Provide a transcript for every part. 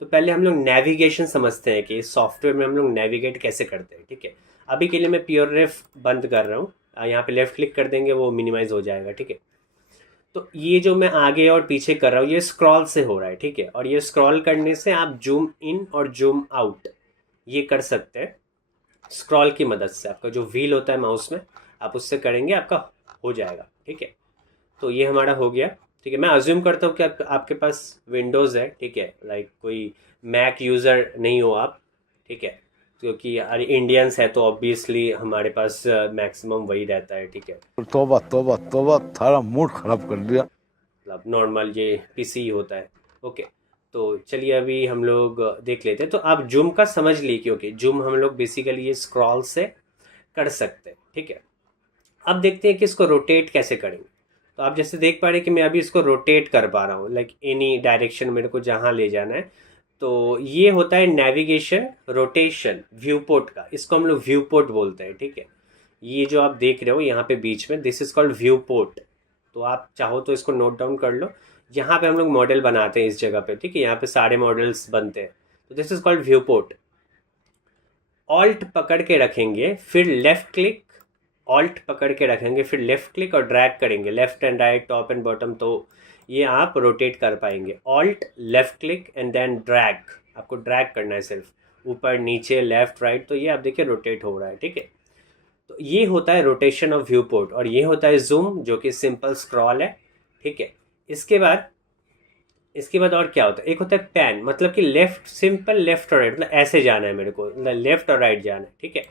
तो पहले हम लोग नेविगेशन समझते हैं कि इस सॉफ्टवेयर में हम लोग नेविगेट कैसे करते हैं, ठीक है। अभी के लिए मैं प्योर रेफ बंद कर रहा हूँ, यहाँ पे लेफ़्ट क्लिक कर देंगे, वो मिनिमाइज़ हो जाएगा, ठीक है। तो ये जो मैं आगे और पीछे कर रहा हूँ ये स्क्रॉल से हो रहा है, ठीक है। और ये स्क्रॉल करने से आप जूम इन और जूम आउट ये कर सकते हैं स्क्रॉल की मदद से। आपका जो व्हील होता है माउस में, आप उससे करेंगे, आपका हो जाएगा, ठीक है। तो ये हमारा हो गया, ठीक है। मैं अज्यूम करता हूँ कि आपके पास विंडोज़ है, ठीक है, लाइक कोई मैक यूज़र नहीं हो आप, ठीक है। क्योंकि अरे इंडियंस है तो ऑब्वियसली हमारे पास मैक्सिमम वही रहता है, ठीक है। तोबा तोबा तोबा, थारा मूड खराब कर दिया। मतलब नॉर्मल ये पीसी ही होता है, ओके। तो चलिए अभी हम लोग देख लेते हैं। तो आप जूम का समझ लिए, क्योंकि जूम हम लोग बेसिकली ये स्क्रॉल से कर सकते हैं, ठीक है। अब देखते हैं कि इसको रोटेट कैसे करेंगे। तो आप जैसे देख पा रहे हैं कि मैं अभी इसको रोटेट कर पा रहा हूँ, लाइक एनी डायरेक्शन मेरे को जहाँ ले जाना है। तो ये होता है नेविगेशन रोटेशन व्यू पोर्ट का, इसको हम लोग व्यू पोर्ट बोलते हैं, ठीक है। ये जो आप देख रहे हो यहाँ पे बीच में, this is called view port. तो आप चाहो तो इसको नोट डाउन कर लो। यहाँ पे हम लोग मॉडल बनाते हैं इस जगह पे, ठीक है, यहाँ पे सारे मॉडल्स बनते हैं। तो this is called view port. Alt पकड़ के रखेंगे, फिर लेफ्ट क्लिक, ऑल्ट पकड़ के रखेंगे, फिर लेफ्ट क्लिक और ड्रैग करेंगे left and right, top and bottom. तो ये आप रोटेट कर पाएंगे। Alt left click and then drag, आपको ड्रैग करना है सिर्फ ऊपर नीचे लेफ्ट राइट। तो ये आप देखिए रोटेट हो रहा है, ठीक है। तो ये होता है रोटेशन ऑफ व्यू पोर्ट। और ये होता है जूम, जो कि सिंपल स्क्रॉल है, ठीक है। इसके बाद और क्या होता है, एक होता है पैन, मतलब कि लेफ्ट, सिंपल लेफ्ट और राइट, मतलब ऐसे जाना है मेरे को, मतलब लेफ्ट और राइट जाना है, ठीक है।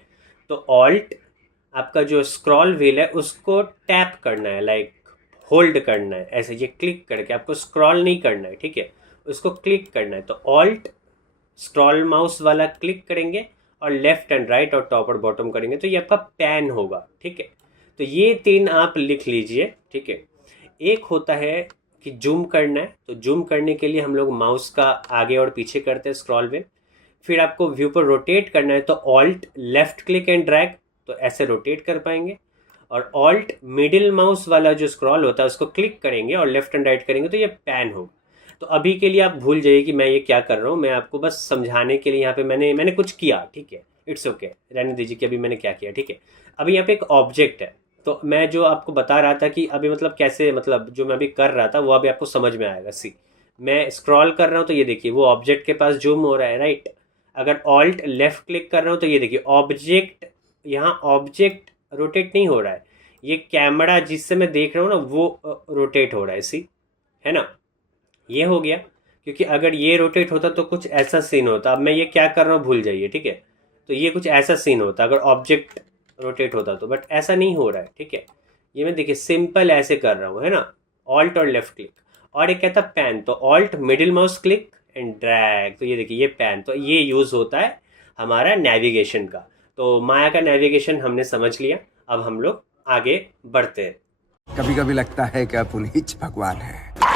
तो ऑल्ट, आपका जो स्क्रॉल व्हील है उसको टैप करना है, लाइक होल्ड करना है ऐसे, ये क्लिक करके, आपको स्क्रॉल नहीं करना है, ठीक है, उसको क्लिक करना है। तो ऑल्ट स्क्रॉल माउस वाला क्लिक करेंगे और लेफ्ट एंड राइट और टॉप और बॉटम करेंगे, तो ये आपका पैन होगा, ठीक है। तो ये तीन आप लिख लीजिए, ठीक है। एक होता है कि जूम करना है, तो जूम करने के लिए हम लोग माउस का आगे और पीछे करते हैं स्क्रॉल में। फिर आपको व्यू पर रोटेट करना है, तो alt left click and drag, तो ऐसे रोटेट कर पाएंगे। और ऑल्ट मिडिल माउस वाला जो स्क्रॉल होता है उसको क्लिक करेंगे और लेफ्ट एंड राइट करेंगे, तो ये पैन होगा। तो अभी के लिए आप भूल जाइए कि मैं ये क्या कर रहा हूँ, मैं आपको बस समझाने के लिए यहाँ पे मैंने कुछ किया, ठीक है। इट्स ओके, रहने दीजिए कि अभी मैंने क्या किया, ठीक है। अभी यहाँ पे एक ऑब्जेक्ट है, तो मैं जो आपको बता रहा था कि अभी मतलब कैसे, मतलब जो मैं अभी कर रहा था वो अभी आपको समझ में आएगा। सी, मैं स्क्रॉल कर रहा हूँ तो ये देखिए वो ऑब्जेक्ट के पास जूम हो रहा है, राइट। अगर ऑल्ट लेफ्ट क्लिक कर रहा हूँ तो ये देखिए ऑब्जेक्ट, यहाँ ऑब्जेक्ट रोटेट नहीं हो रहा है, ये कैमरा जिससे मैं देख रहा हूँ ना वो रोटेट हो रहा है, सी, है ना। ये हो गया, क्योंकि अगर ये रोटेट होता तो कुछ ऐसा सीन होता। अब मैं ये क्या कर रहा हूँ भूल जाइए, ठीक है। तो ये कुछ ऐसा सीन होता अगर ऑब्जेक्ट रोटेट होता तो, बट ऐसा नहीं हो रहा है, ठीक है। ये मैं देखिए सिंपल ऐसे कर रहा हूँ, है ना, ऑल्ट और लेफ्ट क्लिक। और एक कहता पैन, तो alt middle mouse click and drag, तो ये देखिए ये पैन, तो ये यूज़ होता है हमारा नेविगेशन का। तो माया का नेविगेशन हमने समझ लिया, अब हम लोग आगे बढ़ते हैं। कभी कभी लगता है कि आप उन्हीं भगवान है।